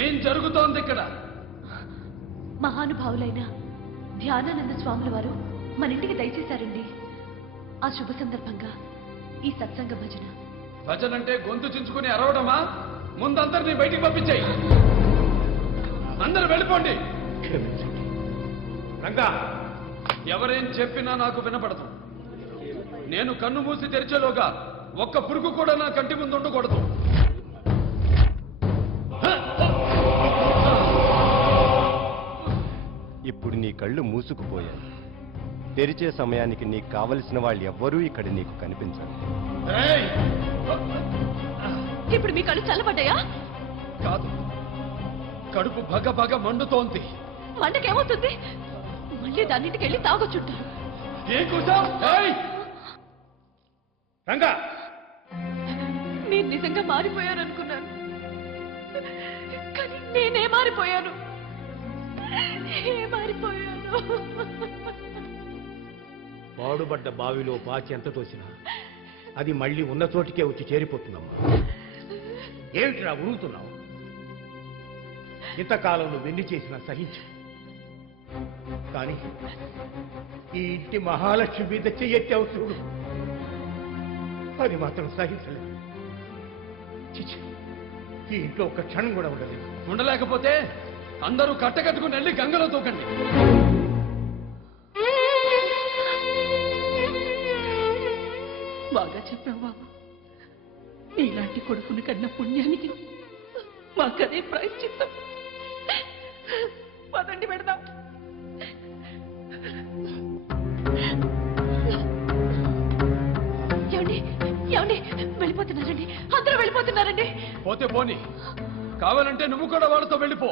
ఏం జరుగుతోంది ఇక్కడ? మహానుభావులైన ధ్యానానంద స్వాముల వారు మన ఇంటికి దయచేశారండి. ఆ శుభ సందర్భంగా ఈ సత్సంగ భజన. భజన అంటే గొంతు చించుకుని అరవడమా? ముందందరినీ బయటికి పంపించాయి. అందరూ వెళ్ళిపోండి. రంగా, ఎవరేం చెప్పినా నాకు వినపడదు. నేను కన్ను మూసి తెరిచేలోగా ఒక్క పురుగు కూడా నా కంటి ముందు ఉండకూడదు. ఇప్పుడు నీ కళ్ళు మూసుకుపోయాయి. తెరిచే సమయానికి నీకు కావలసిన వాళ్ళు ఎవ్వరూ ఇక్కడ నీకు కనిపించరు. ఇప్పుడు మీ కళ్ళు చల్లబడ్డాయా? కాదు, కడుపు భగ భగ మండుతోంది. మంటకేమవుతుంది? మళ్ళీ దాన్నింటికి వెళ్ళి తాగొచ్చుంటారు. రంగా, మీరు నిజంగా మారిపోయారనుకున్నాను, కానీ నేనే మారిపోయాను. పాడుబడ్డ బావిలో పాచి ఎంత తోసినా అది మళ్ళీ ఉన్న చోటికే వచ్చి చేరిపోతుందమ్మా. ఏమిటిరా ఉరుగుతున్నావు? ఇంతకాలం నువ్వు వెన్ని చేసినా సహించు, కానీ ఈ ఇంటి మహాలక్ష్మి మీద చెయ్యెత్తావు చూడు, అది మాత్రం సహించలేదు. చిచి, ఈ ఇంట్లో ఒక క్షణం కూడా ఉండలేదు. ఉండలేకపోతే అందరూ కట్టకట్టుకుని వెళ్ళి గంగలో తూకండి. బాగా చెప్పావు బాబు. నీలాంటి కొడుకుని కన్న పుణ్యానికి మాకదే ప్రాయశ్చిత్తం. పదండి పెడదాం. ఏమండి ఏమండి, వెళ్ళిపోతున్నారండి, అందరూ వెళ్ళిపోతున్నారండి. పోతే పోని, కావాలంటే నువ్వు కూడా వాళ్ళతో వెళ్ళిపో.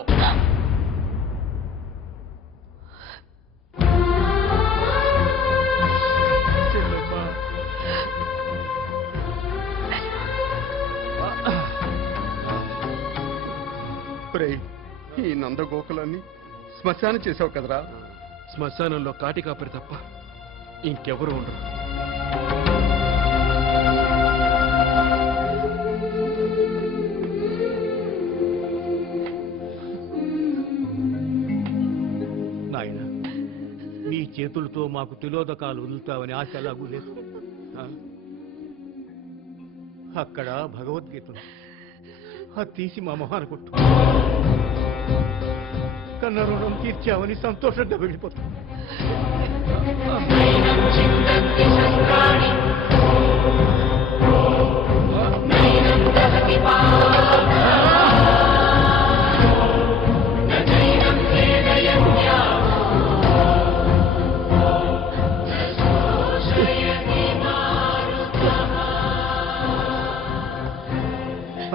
ఈ నందగోకులాన్ని శ్మశానం చేసావు కదరా. శ్మశానంలో కాటి కాపరి తప్ప ఇంకెవరు ఉండరు. నాయన, నీ చేతులతో మాకు తిలోదకాలు వదులుతావని ఆశ ఎలాగూ లేదు. అక్కడ భగవద్గీతను అది తీసి మా మొహాన కొట్టు. కన్న రుణం తీర్చావని సంతోషంగా వెళ్ళిపోతాం.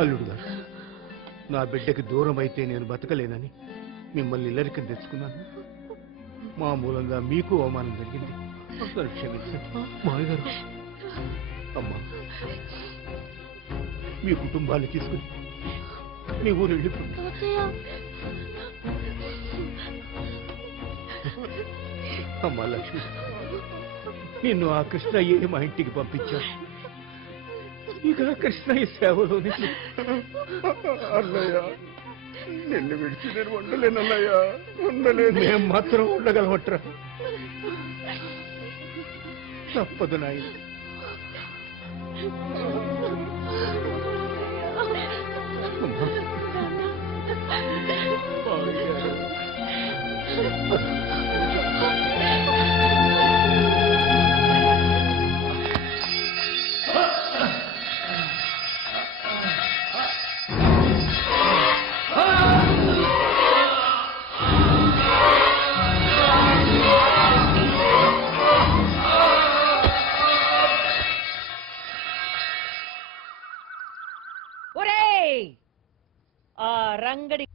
అల్లుడు గారు, నా బిడ్డకి దూరం అయితే నేను బతకలేనని మిమ్మల్ని ఇల్లరికం తెచ్చుకున్నాను. మా మూలంగా మీకు అవమానం జరిగింది, క్షమించండి. మాయగారు, అమ్మా, మీ కుటుంబాన్ని తీసుకుని మీ ఊరు వెళ్ళిపోయింది. అమ్మా లక్ష్మి, నిన్ను ఆ కృష్ణయ్య మా ఇంటికి పంపించాను. ఇక కృష్ణయ్య సేవలోనే. అన్నయ్య, నిన్ను విడిచి నేను ఉండలేనన్నయ్యా, ఉండలేదు. మేము మాత్రం ఉండగలమట్రా. తప్పదు నాయన. రంగడి